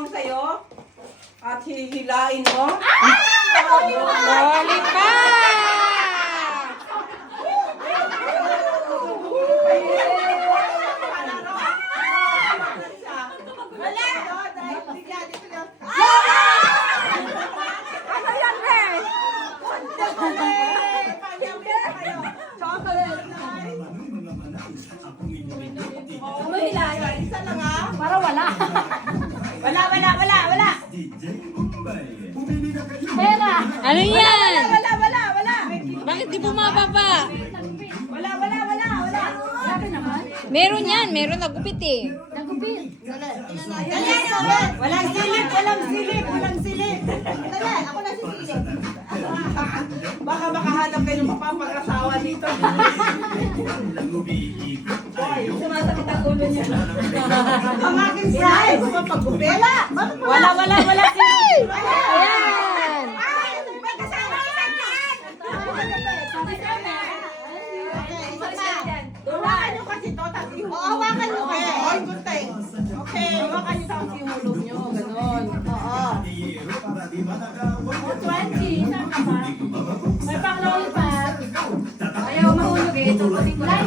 bawang sa'yo. At hihilain mo. Lollipop! Para wala. Wala. Pera. Ano yan? Wala. Bakit di bumababa? Wala. Sabi naman. Meron yan. Meron nagupit eh. Nagupit. Walang silip. Dali, ako na sisilip. Baka makahanap kayo ng mapapag-asawa dito. Sumasakit ang ulo niya. Ang aking size. Mapagupit. Wala. Ayan! Hawakan nyo kasi to, tapos ihulog. Oo, hawakan nyo kasi. Okay, good thing. Okay, hawakan nyo tapos ihulog nyo. Ganon. Oo. 20. Saan ka pa? May pang lollipop. Ayaw mahulog eh. Tutuloy ko lang.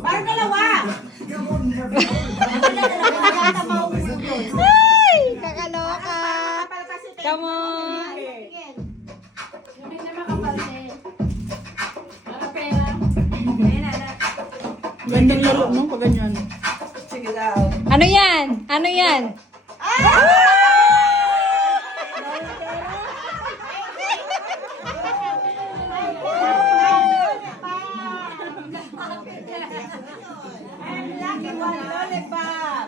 Parang dalawa. Ay! Kakaloka! Come on! Hindi na makaparte. Para pera. Gandang laro mo pag ganyan. Sige daw. Ano yan? Ano yan? Lucky one lollipop.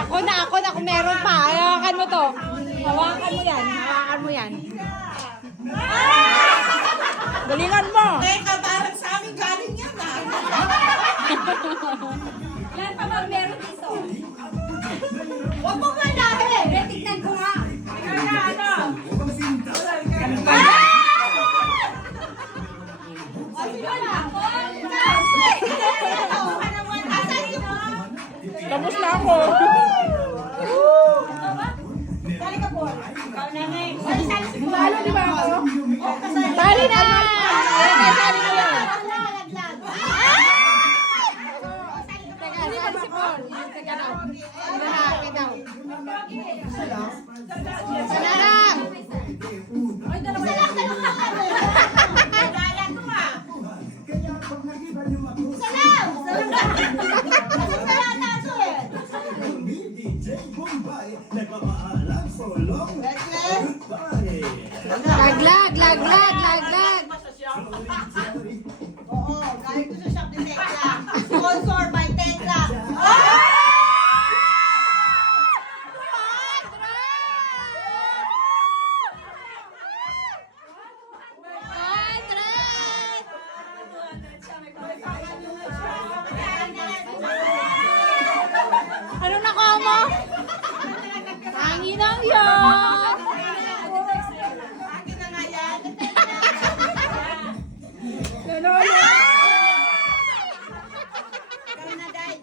Ako na, kung meron pa. Hawakan mo to. Hawakan mo yan. Galingan mo. Teka, parang sa amin galing yan ah. Yan pa bang meron dito? Huwag mo nga namin. Tignan ko nga. Tapos na ako. Lalo di ba ako? Tali na! Tali na yan. Teka, saan si Paul? Teka daw. Lalaki daw. Salam! Laglag! Oo, galing ko sa shop ni Tekla. Sponsor by Tekla. Ano na ko mo? Tangi lang yan! Akin na nga yan. Ganun. Ikaw na, Day.